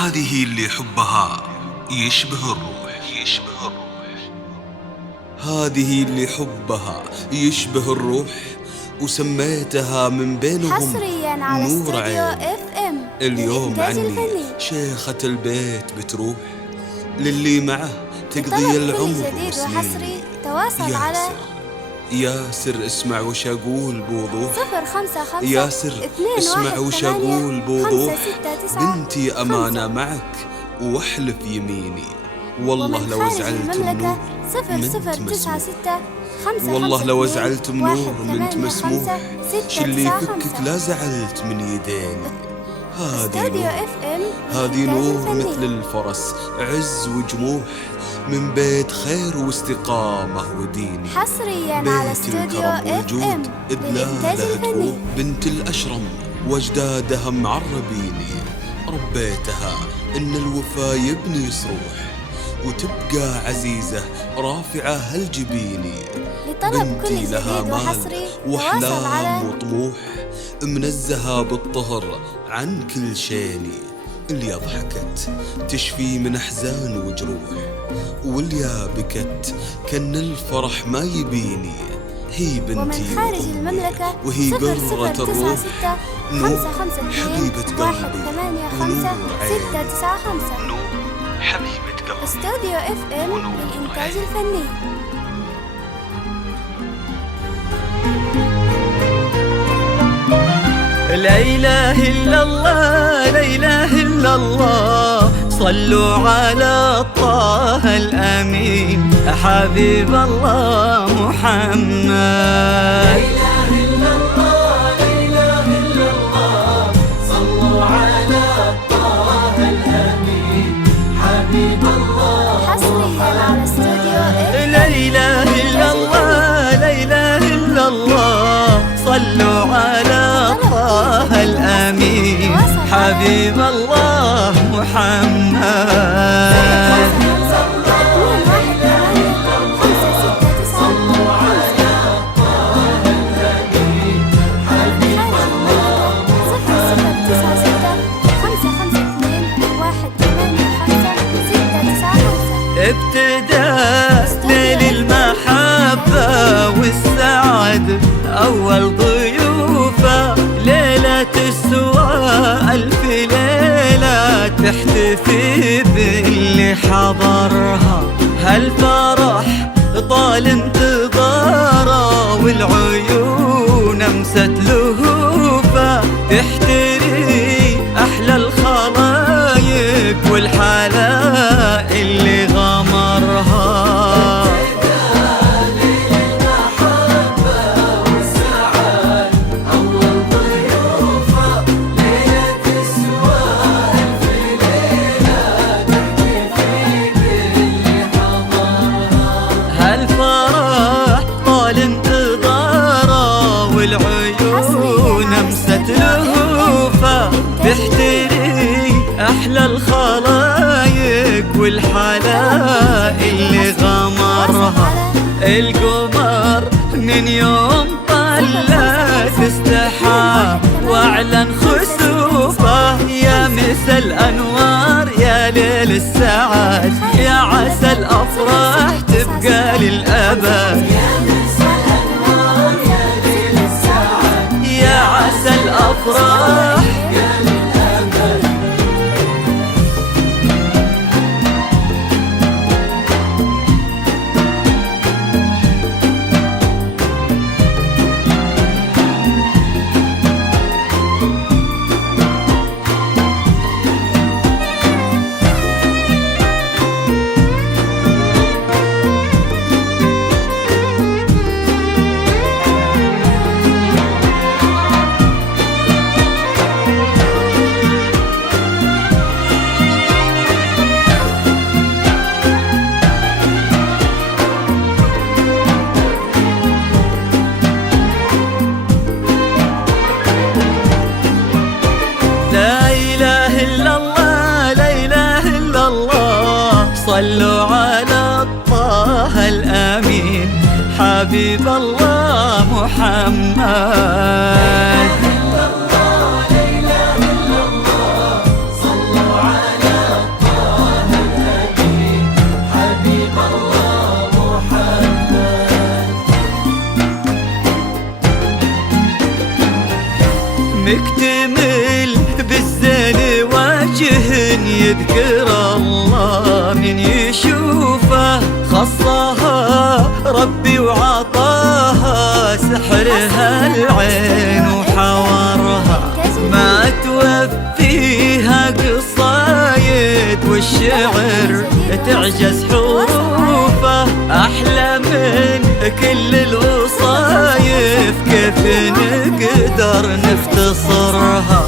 هذه اللي حبها يشبه الروح، يشبه الروح. هذه اللي حبها يشبه الروح، وسميتها من بينهم حصريا على نور استوديو عين. اف ام اليوم للإنتاج عني الفني. شيخة البيت بتروح، للي معه تقضي لطلب كل العمر جديد وسنين. وحصري تواصل على ياسر اسمع وش اقول بوضوح. 055 ياسر اسمع وش اقول بوضوح. بنتي امانه معك واحلف يميني، والله لو زعلت منور والله لو زعلت منور منت مسموح، شلي فكك لا زعلت من يديني. هذه نور مثل الفرس، عز وجموح، من بيت خير واستقامة وديني. حصريا على استوديو اف ام للإنتاج الفني. بنت الأشرم واجدادها معربيني، ربيتها إن الوفا يبني صروح، وتبقى عزيزة رافعة هالجبيني. لطلب كل بنتي لها جديد مال وحصري تواصل واحلام على وطموح، منزهة بالطهر عن كل شيني. اللي ضحكت تشفي من احزان وجروح، واللي بكت كان الفرح ما يبيني. هي بنتي ومن خارج المملكة وهي قرة الروح، نور 552 حبيبة قلبي 185 نور حبيبة قلبي. استوديو اف ام للإنتاج الفني. لا إله إلا الله، لا إله إلا الله، صلوا على طه الأمين حبيب الله محمد. لا إله إلا الله، لا إله إلا الله، صلوا على طه الأمين حبيب الله حصريا على استوديو اف ام. لا إله إلا الله، لا إله إلا الله، صلوا على طه الأمين حبيب الله محمد. ابتدى ليل المحبة والسعد أول ضيوفه، ليلة السواء ألف ليلة تحتفي باللي حضرها. هالفرح طال انتظاره والعيون أمست لهوفه، تحتري أحلى الخلايق والحلاء اللي غمرها. هالفرح طال انتظاره والعيون أمست لهوفه، تحتري أحلى الخلايق والحلاء اللي غمرها. القمر من يوم طلع استحى واعلن خسوفه، يا مسا الأنوار يا ليل السعد، يا عسى الأفراح تبقى للأبد. يا عسى الأفراح صلوا على طه الأمين حبيب الله محمد. لا إله إلا الله، صلوا على مكتمل بالزين وجه يذكر الله من يشوفه، خصها ربي وعطاها سحرها العين وحورها، ما توفيها قصايد والشعر تعجز حروفه، أحلى من كل الوصايف كيف نقدر نختصرها.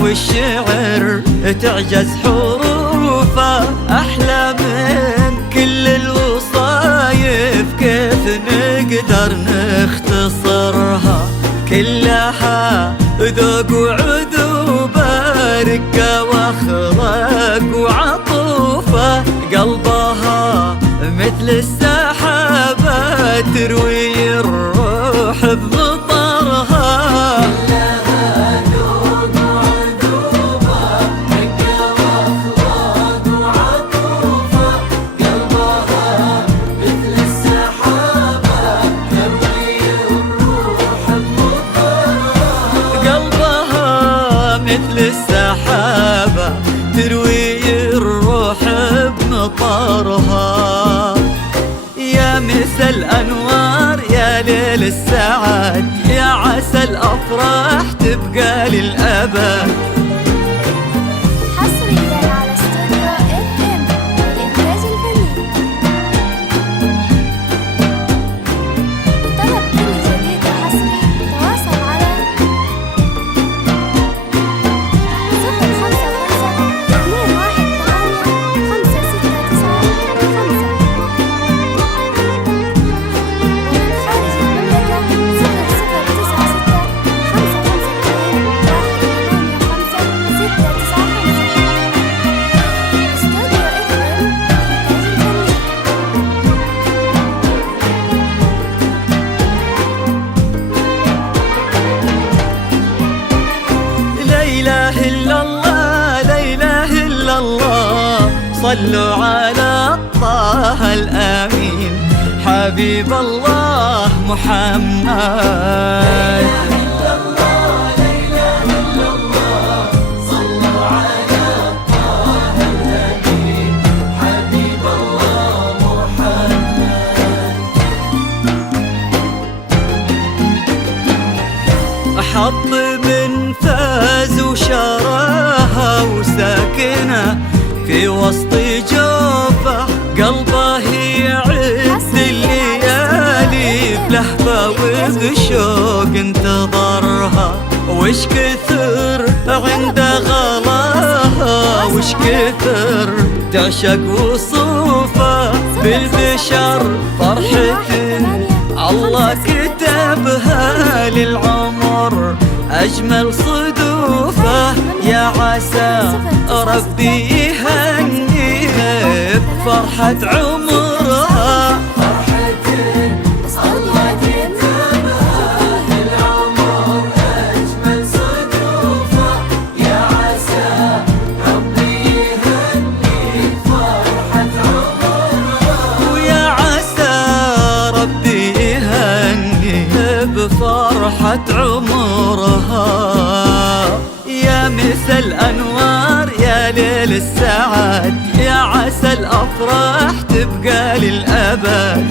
والشعر تعجز حروفه، أحلى من كل الوصايف كيف نقدر نختصرها، كلها ذوق وعذوبة رقة واخلاق وعطوفة، قلبها مثل السحابة تروي الروح بمطرها، مثل السحابة تروي الروح بمطرها. يا مسا الأنوار يا ليل السعاد، يا عسى الأفراح تبقى للأبد. حصريا على استوديو FM الإنتاج الفني. طلب كل جديد وحصري تواصل على 005 الله صلوا على طه الأمين حبيب الله محمد. حط من فاز وشراها وساكنة في وسط جوفه، قلبه يعد الليالي بلهفة وبشوق انتظرها، وش كثر عند غلاها وش كثر تعشق وصوفه، بالبشر فرحة الله كتبها للعمر أجمل صدوفه، يا عسى ربي يهنيها بفرحة عمرها. بفرحة عمرها يا مسا الأنوار يا ليل السعاد، يا عسى الأفراح تبقى للأبد.